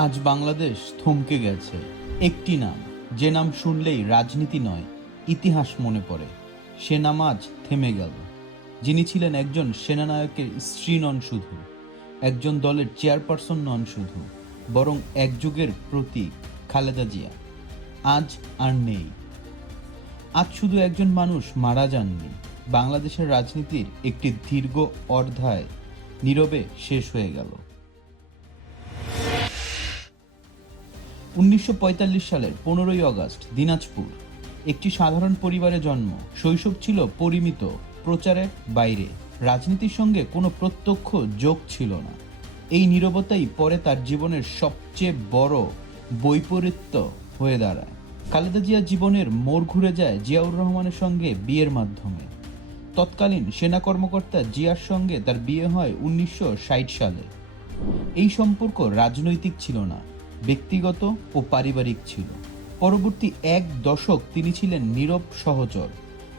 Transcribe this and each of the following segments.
আজ বাংলাদেশ থমকে গেছে। একটি নাম, যে নাম শুনলেই রাজনীতি নয়, ইতিহাস মনে পড়ে। সে নাম আজ থেমে গেল। যিনি ছিলেন একজন সেনানায়কের স্ত্রী নন শুধু, একজন দলের চেয়ারপারসন নন শুধু, বরং এক যুগের প্রতীক, খালেদা জিয়া আজ আর নেই। আজ শুধু একজন মানুষ মারা যাননি, বাংলাদেশের রাজনীতির একটি দীর্ঘ অধ্যায় নীরবে শেষ হয়ে গেল। 1945 সালের 15ই আগস্ট দিনাজপুর একটি সাধারণ পরিবারে জন্ম। শৈশব ছিল পরিমিত, প্রচারের বাইরে, রাজনীতির সঙ্গে কোনো প্রত্যক্ষ যোগ ছিল না। এই নীরবতাই পরে তার জীবনের সবচেয়ে বড় বৈপরীত্য হয়ে দাঁড়ায়। খালেদা জিয়ার জীবনের মোড় ঘুরে যায় জিয়াউর রহমানের সঙ্গে বিয়ের মাধ্যমে। তৎকালীন সেনা কর্মকর্তা জিয়ার সঙ্গে তার বিয়ে হয় 1960 সালে। এই সম্পর্ক রাজনৈতিক ছিল না, ব্যক্তিগত ও পারিবারিক ছিল। পরবর্তী এক দশক তিনি ছিলেন নীরব সহচর,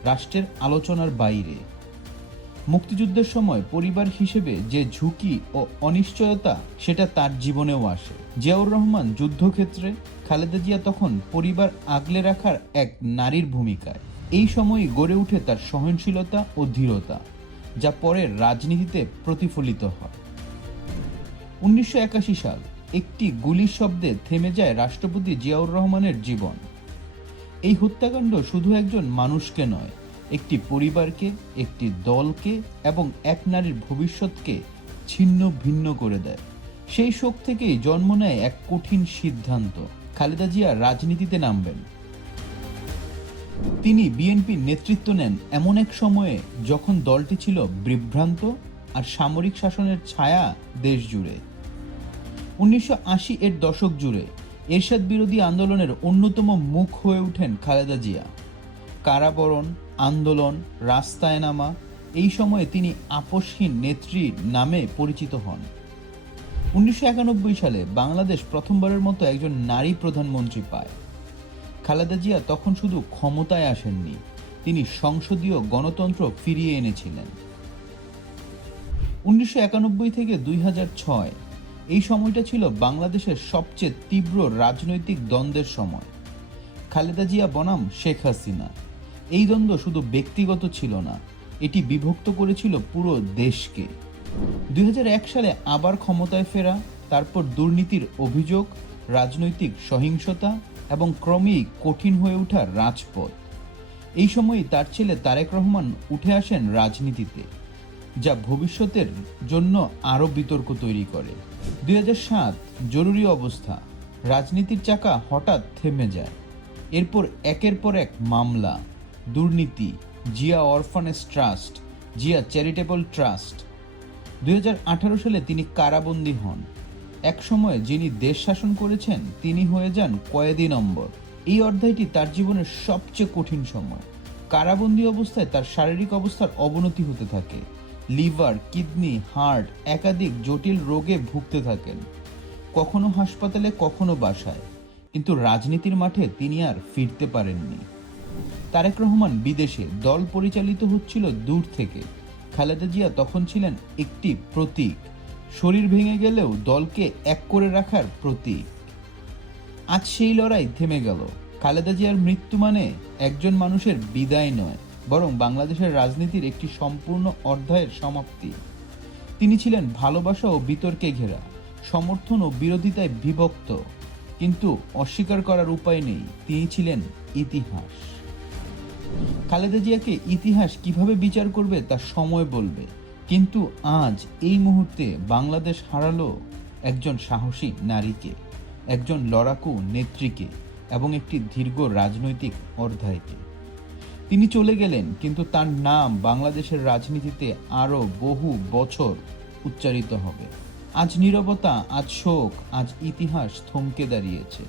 রাষ্ট্রের আলোচনার বাইরে। মুক্তিযুদ্ধের সময় পরিবার হিসেবে যে ঝুঁকি ও অনিশ্চয়তা, সেটা তার জীবনেও আসে। জিয়াউর রহমান যুদ্ধক্ষেত্রে, খালেদা জিয়া তখন পরিবার আগলে রাখার এক নারীর ভূমিকায়। এই সময়ই গড়ে ওঠে তার সহনশীলতা ও দৃঢ়তা, যা পরে রাজনীতিতে প্রতিফলিত হয়। 1981 সাল, একটি গুলির শব্দে থেমে যায় রাষ্ট্রপতি জিয়াউর রহমানের জীবন। এই হত্যাকাণ্ড শুধু একজন মানুষকে নয়, একটি পরিবারকে, একটি দলকে এবং এক নারীর ভবিষ্যৎকে ছিন্ন ভিন্ন করে দেয়। সেই শোক থেকেই জন্ম নেয় এক কঠিন সিদ্ধান্ত, খালেদা জিয়া রাজনীতিতে নামবেন। তিনি বিএনপির নেতৃত্ব নেন এমন এক সময়ে যখন দলটি ছিল বিভ্রান্ত আর সামরিক শাসনের ছায়া দেশ জুড়ে। 1980 এর দশক জুড়ে এরশাদ বিরোধী আন্দোলনের অন্যতম মুখ হয়ে ওঠেন খালেদা জিয়া। কারাবরণ, আন্দোলন, রাস্তায় নামা, এই সময়ে তিনি আপসহীন নেত্রীর নামে পরিচিত হন। 1991 সালে বাংলাদেশ প্রথমবারের মতো একজন নারী প্রধানমন্ত্রী পায়। খালেদা জিয়া তখন শুধু ক্ষমতায় আসেননি, তিনি সংসদীয় গণতন্ত্র ফিরিয়ে এনেছিলেন। 1991 থেকে 2006, এই সময়টা ছিল বাংলাদেশের সবচেয়ে তীব্র রাজনৈতিক দ্বন্দ্বের সময়। খালেদা জিয়া বনাম শেখ হাসিনা, এই দ্বন্দ্ব শুধু ব্যক্তিগত ছিল না, এটি বিভক্ত করেছিল পুরো দেশকে। 2001 সালে আবার ক্ষমতায় ফেরা, তারপর দুর্নীতির অভিযোগ, রাজনৈতিক সহিংসতা এবং ক্রমেই কঠিন হয়ে ওঠা রাজপথ। এই সময়ই তার ছেলে তারেক রহমান উঠে আসেন রাজনীতিতে, যা ভবিষ্যতের জন্য আরও বিতর্ক তৈরি করে। 2007 জরুরি অবস্থা, রাজনীতির চাকা হঠাৎ থেমে যায়। এরপর একের পর এক মামলা, দুর্নীতি, Zia orphanage trust, Zia charitable trust. 2018 সালে তিনি কারাবন্দী হন। এক সময় যিনি দেশ শাসন করেছেন, তিনি হয়ে যান কয়েদি নম্বর। এই অধ্যায়টি তার জীবনের সবচেয়ে কঠিন সময়। কারাবন্দী অবস্থায় তার শারীরিক অবস্থার অবনতি হতে থাকে। লিভার, কিডনি, হার্ট, একাধিক জটিল রোগে ভুগতে থাকেন। কখনো হাসপাতালে, কখনো বাসায়। কিন্তু রাজনীতির মাঠে তিনি আর ফিরতে পারেননি। তারেক রহমান বিদেশে, দল পরিচালিত হচ্ছিল দূর থেকে। খালেদা জিয়া তখন ছিলেন একটি প্রতীক, শরীর ভেঙে গেলেও দলকে এক করে রাখার প্রতীক। আজ সেই লড়াই থেমে গেল। খালেদা জিয়ার মৃত্যু মানে একজন মানুষের বিদায় নয়, বরং বাংলাদেশের রাজনীতির একটি সম্পূর্ণ অধ্যায়ের সমাপ্তি। তিনি ছিলেন ভালোবাসা ও বিতর্কে ঘেরা, সমর্থন ও বিরোধিতায় বিভক্ত, কিন্তু অস্বীকার করার উপায় নেই, তিনি ছিলেন ইতিহাস। খালেদা জিয়াকে ইতিহাস কিভাবে বিচার করবে তা সময় বলবে, কিন্তু আজ এই মুহূর্তে বাংলাদেশ হারালো একজন সাহসী নারীকে, একজন লড়াকু নেত্রীকে এবং একটি দীর্ঘ রাজনৈতিক অধ্যায়কে। তিনি চলে গেলেন, কিন্তু তার নাম বাংলাদেশের রাজনীতিতে আরও বহু বছর উচ্চারিত হবে। আজ নীরবতা, আজ শোক, আজ ইতিহাস থমকে দাঁড়িয়েছে।